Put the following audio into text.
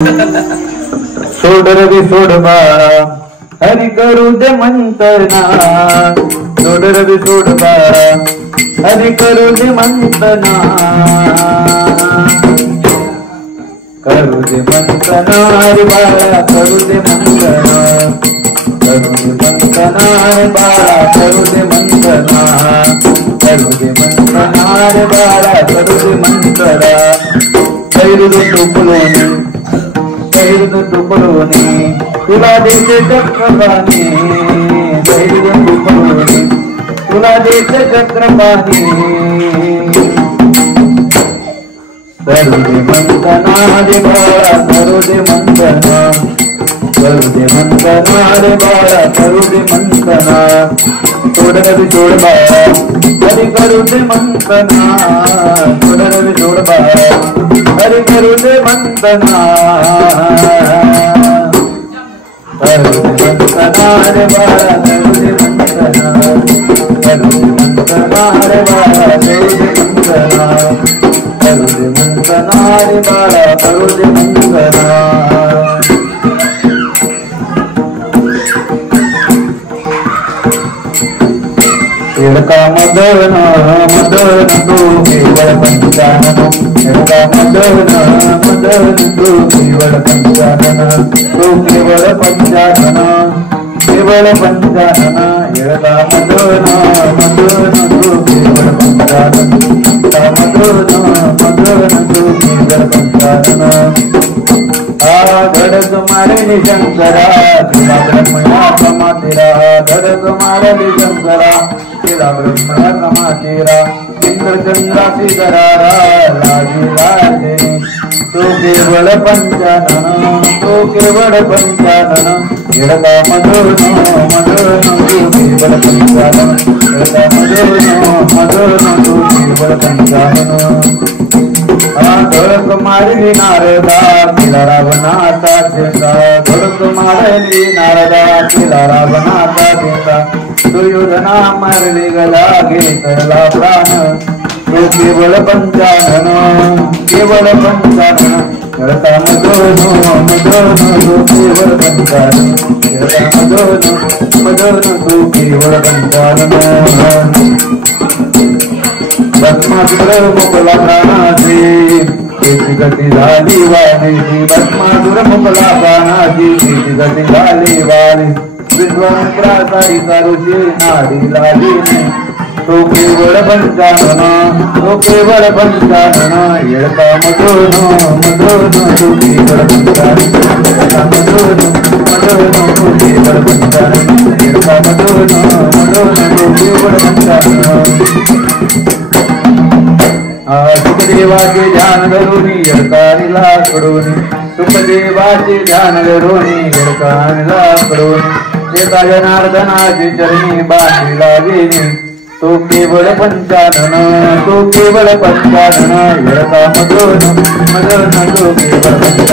सोड रवी सोड बाळा हरी करू दे मंतना। सोड रवी सोड बाळा हरी करू दे मंतना। करू दे मंतना रे बाळा करू दे मंतना। करू दे मंतना रे बाळा करू दे मंतना। करू दे मंतना रे बाळा करू दे मंतना। कैरू टोपलोनी कैरू टोपलोनी तुला देते चक्रपाणी। कैरू टोपलोनी तुला देते चक्रपाणी। करू दे मंतना रे बाळा करू दे मंतना। करू दे मंतना रे बाळा करू दे मंतना। सोड रवी सोड बाळा हरी करू दे मंतना। सोड रवी सोड बाळा हरी करू दे मंतना। करू दे मंतना रे बाळा करू दे मंतना। करू दे मंतना रे बाळा करू दे मंतना। करू दे मंतना रे बाळा करू दे मंतना। एडका मदन मदन तू केवळ पंचानन। एडका मदन मदन तू केवळ पंचानन। तू केवळ पंचानन केवळ पंचानन। एडका मदन मदन तू केवळ पंचानन। मदन मदन तू केवळ पंचानन। धडक मारली शंकरा तिला ब्रह्मया क्षमा तेरा। धडक मारली शंकरा तिला ब्रह्मया क्षमा तेरा। इंद्रचंद्राची दरारा लागी लागे तो केवळ पंचानन। तो केवळ पंचानन। एडका मदन मदन तू केवळ पंचानन। एडका मदन मदन तू केवळ पंचानन। धडक मारली नारदा तिला रावणाचा चेता। धडक मारली नारदा तिला रावणाचा चेता। दुर्योधना मारली गदा घेतला प्राण। तो केवळ पंचानन केवळ पंचानन। एडका मदन मदन तू केवळ पंचानन। एडका मदन मदन तू केवळ पंचानन। भस्मासुर मुकला प्राणाची त्याची गती झाली वाली। भस्मासुर मुकला प्राणाची त्याची गती झाली वाली। विश्वामित्रासारी ऋषी नाडी लाली। तो केवळ पंचानन तो केवळ पंचानन। एडका मदन मदन तू केवळ पंचानन। एडका मदन मदन तू केवळ पंचानन। एडका मदन मदन तू केवळ पंचानन। सुखदेवाचे ध्यान धरून एडकानीला कडून। सुखदेवाचे ध्यान धरून एडकानीला कडून। सीता जनार्दनाची चरणी बांधी लागेनी। तो केवळ पंचानन तो केवळ पंचानन। एडका मदन मदन तो केवळ पंचानन।